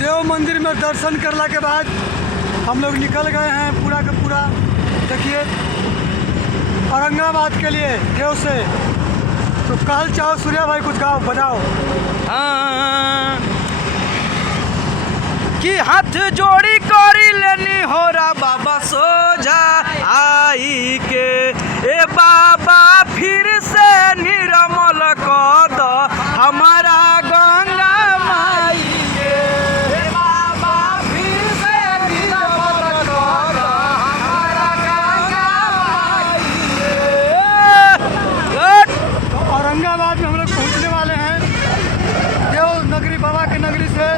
देव मंदिर में दर्शन करने के बाद हम लोग निकल गए हैं पूरा का पूरा। देखिए औरंगाबाद के लिए देव से। तो कल चाहो सूर्या भाई कुछ गाओ बजाओ। हाँ कि हाथ जोड़ी करी लेनी हो रा बाबा सोझा आई के ए बाबा फिर से निर्मल कर दो हमारा गंगा माई के। ए बाबा फिर से निर्मल कर दो हमारा गंगा माई के। तो औरंगाबाद में हम लोग पहुँचने वाले हैं। देव नगरी बाबा के नगरी से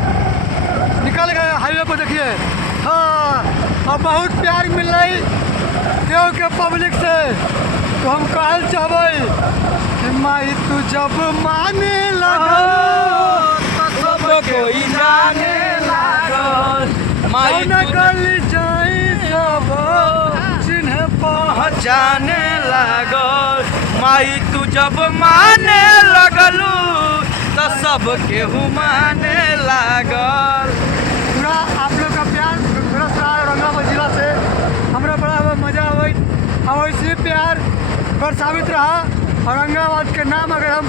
निकल गए हाईवे पर। देखिए हाँ अब बहुत प्यार मिल रही देव के पब्लिक से। तो हम कहल चाहबै कि माई तू जब माने लगो सब कोई जाने लागल माई गली जाई सब चिन्ह पहचाने लागल माई तू जब माने लगलू तो सब केहू माने लागल। पूरा आप लोग का प्यार बेगूसराय औरंगाबाद जिला से हमरा बड़ा मजा आवे और ऐसे प्यार बरसावित रहा। औरंगाबाद के नाम अगर हम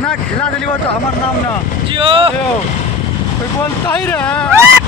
ना खिला दिली तो हमार नाम ना जियो कोई बोलता ही रहे।